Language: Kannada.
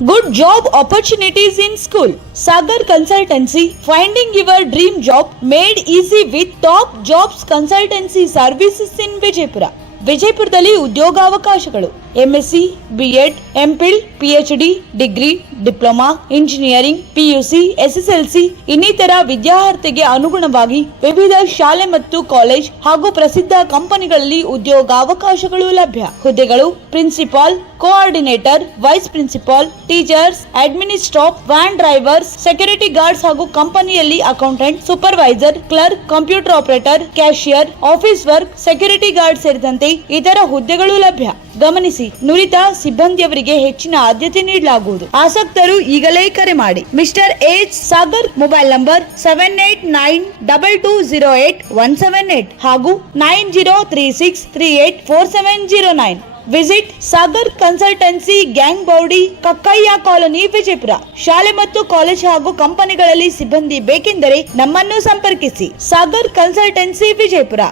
Good job opportunities in school. Sagar Consultancy, finding your dream job made easy with top jobs consultancy services in Vijaypura. ವಿಜಯಪುರದಲ್ಲಿ ಉದ್ಯೋಗಾವಕಾಶಗಳು MSc, BEd, MPhil, PhD, degree, diploma, engineering, PUC, SSLC ಇನ್ನಿತರ ವಿದ್ಯಾರ್ಥಿಗೆ ಅನುಗುಣವಾಗಿ ವಿವಿಧ ಶಾಲೆ ಮತ್ತು ಕಾಲೇಜ್ ಹಾಗೂ ಪ್ರಸಿದ್ಧ ಕಂಪನಿಗಳಲ್ಲಿ ಉದ್ಯೋಗಾವಕಾಶಗಳು ಲಭ್ಯ. ಹುದ್ದೆಗಳು principal, coordinator, vice principal, teachers, administrative, van drivers, security guards ಹಾಗೂ ಕಂಪನಿಯಲ್ಲಿ accountant, supervisor, clerk, computer operator, cashier, office work, security guard ಸೇರಿದಂತೆ ಇತರ ಹುದ್ದೆಗಳು ಲಭ್ಯ. ಗಮನಿಸಿ, ನುರಿತ ಸಿಬ್ಬಂದಿಯವರಿಗೆ ಹೆಚ್ಚಿನ ಆದ್ಯತೆ ನೀಡಲಾಗುವುದು. ಆಸಕ್ತರು ಈಗಲೇ ಕರೆ ಮಾಡಿ. Mister H Sagar, mobile number 7892208178 ಹಾಗೂ 9036384709. Visit Sagar consultancy, gang body, Kakkayya colony, Vijayapura. ಶಾಲೆ ಮತ್ತು ಕಾಲೇಜ್ ಹಾಗೂ ಕಂಪನಿಗಳಲ್ಲಿ ಸಿಬ್ಬಂದಿ ಬೇಕೆಂದರೆ ನಮ್ಮನ್ನು ಸಂಪರ್ಕಿಸಿ. ಸಾಗರ್ ಕನ್ಸಲ್ಟೆನ್ಸಿ, ವಿಜಯಪುರ.